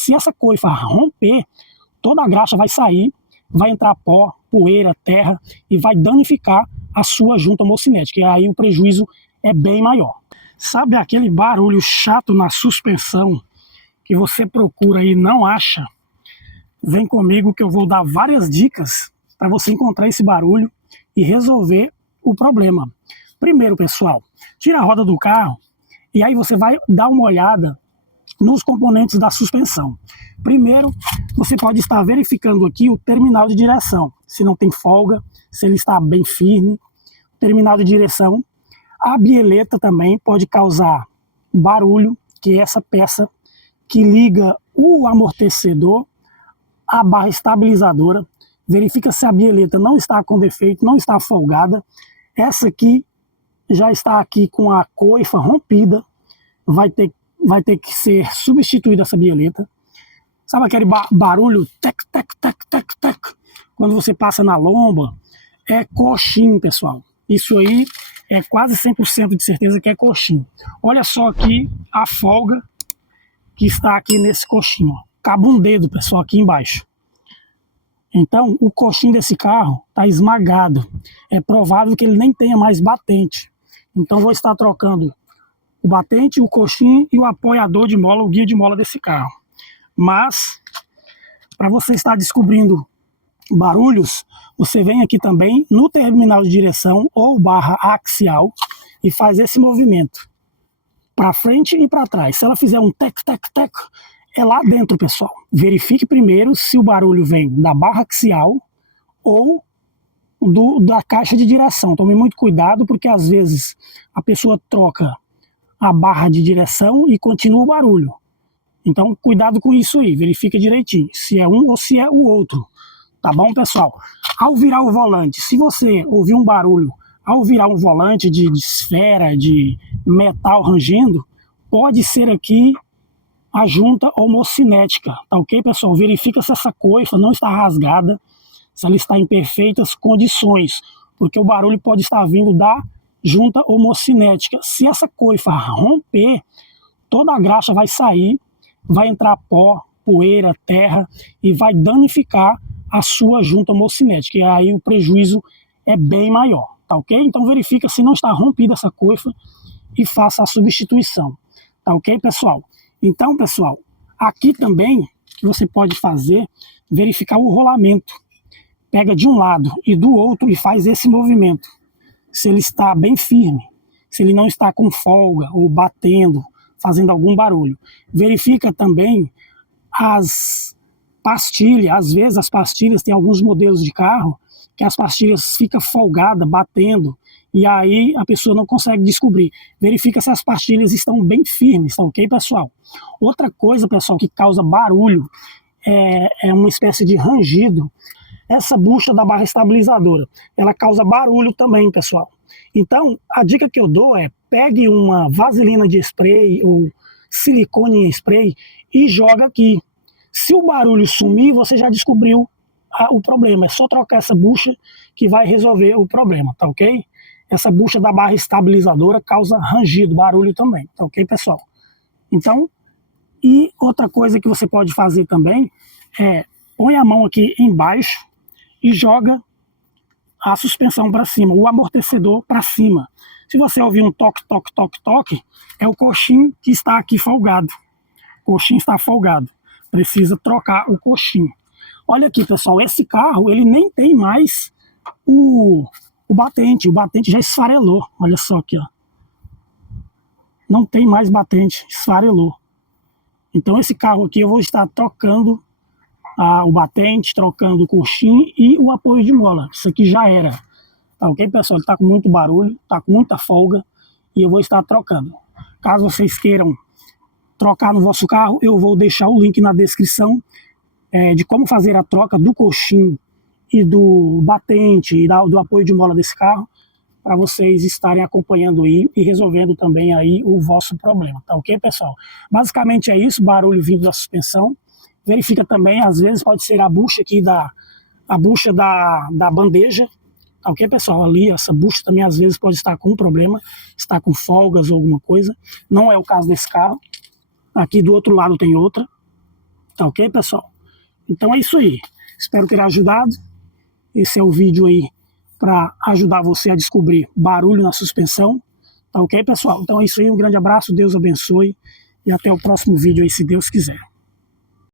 Se essa coifa romper, toda a graxa vai sair, vai entrar pó, poeira, terra e vai danificar a sua junta homocinética. E aí o prejuízo é bem maior. Sabe aquele barulho chato na suspensão que você procura e não acha? Vem comigo que eu vou dar várias dicas para você encontrar esse barulho e resolver o problema. Primeiro, pessoal, tira a roda do carro e aí você vai dar uma olhada nos componentes da suspensão. Primeiro, você pode estar verificando aqui o terminal de direção, se não tem folga, se ele está bem firme. Terminal de direção. A bieleta também pode causar barulho, que é essa peça que liga o amortecedor à barra estabilizadora. Verifica se a bieleta não está com defeito, não está folgada. Essa aqui já está aqui com a coifa rompida, vai ter que ser substituída essa bieleta. Sabe aquele barulho tec, tec, tec, tec, tec, quando você passa na lomba? É coxim, pessoal. Isso aí é quase 100% de certeza que é coxim. Olha só aqui a folga que está aqui nesse coxim. Cabe um dedo, pessoal, aqui embaixo. Então, o coxim desse carro está esmagado. É provável que ele nem tenha mais batente. Então, vou estar trocando o batente, o coxim e o apoiador de mola, o guia de mola desse carro. Mas, para você estar descobrindo barulhos, você vem aqui também no terminal de direção ou barra axial e faz esse movimento para frente e para trás. Se ela fizer um tec, tec, tec, é lá dentro, pessoal. Verifique primeiro se o barulho vem da barra axial ou da caixa de direção. Tome muito cuidado, porque às vezes a pessoa troca a barra de direção e continua o barulho. Então, cuidado com isso aí, verifica direitinho, se é um ou se é o outro. Tá bom, pessoal? Ao virar o volante, se você ouvir um barulho, ao virar um volante de esfera, de metal rangendo, pode ser aqui a junta homocinética, tá ok, pessoal? Verifica se essa coifa não está rasgada, se ela está em perfeitas condições, porque o barulho pode estar vindo da junta homocinética. Se essa coifa romper, toda a graxa vai sair, vai entrar pó, poeira, terra e vai danificar a sua junta homocinética. E aí o prejuízo é bem maior, tá ok? Então verifica se não está rompida essa coifa e faça a substituição, tá ok, pessoal? Então, pessoal, aqui também que você pode fazer, verificar o rolamento. Pega de um lado e do outro e faz esse movimento. Se ele está bem firme, se ele não está com folga ou batendo, fazendo algum barulho. Verifica também as pastilhas. Às vezes as pastilhas, tem alguns modelos de carro que as pastilhas ficam folgadas, batendo, e aí a pessoa não consegue descobrir. Verifica se as pastilhas estão bem firmes, tá ok, pessoal? Outra coisa, pessoal, que causa barulho é uma espécie de rangido. Essa bucha da barra estabilizadora, ela causa barulho também, pessoal. Então, a dica que eu dou é: pegue uma vaselina de spray ou silicone em spray e joga aqui. Se o barulho sumir, você já descobriu o problema. É só trocar essa bucha que vai resolver o problema, tá ok? Essa bucha da barra estabilizadora causa rangido, barulho também, tá ok, pessoal? Então, e outra coisa que você pode fazer também é: põe a mão aqui embaixo e joga a suspensão para cima, o amortecedor para cima. Se você ouvir um toque, toque, toque, toque, é o coxim que está aqui folgado. O coxim está folgado. Precisa trocar o coxim. Olha aqui, pessoal, esse carro, ele nem tem mais o batente. O batente já esfarelou. Olha só aqui, ó. Não tem mais batente, esfarelou. Então esse carro aqui eu vou estar trocando o batente, trocando o coxim e o apoio de mola. Isso aqui já era. Tá ok, pessoal? Ele está com muito barulho, está com muita folga e eu vou estar trocando. Caso vocês queiram trocar no vosso carro, eu vou deixar o link na descrição de como fazer a troca do coxim e do batente e do apoio de mola desse carro, para vocês estarem acompanhando aí e resolvendo também aí o vosso problema. Tá ok, pessoal? Basicamente é isso, barulho vindo da suspensão. Verifica também, às vezes pode ser a bucha aqui a bucha da bandeja, tá ok, pessoal? Ali, essa bucha também às vezes pode estar com um problema, está com folgas ou alguma coisa. Não é o caso desse carro. Aqui do outro lado tem outra, Tá ok, pessoal? Então é isso aí. Espero ter ajudado. Esse é o vídeo aí para ajudar você a descobrir barulho na suspensão. Tá ok, pessoal? Então é isso aí. Um grande abraço, Deus abençoe. E até o próximo vídeo aí, se Deus quiser.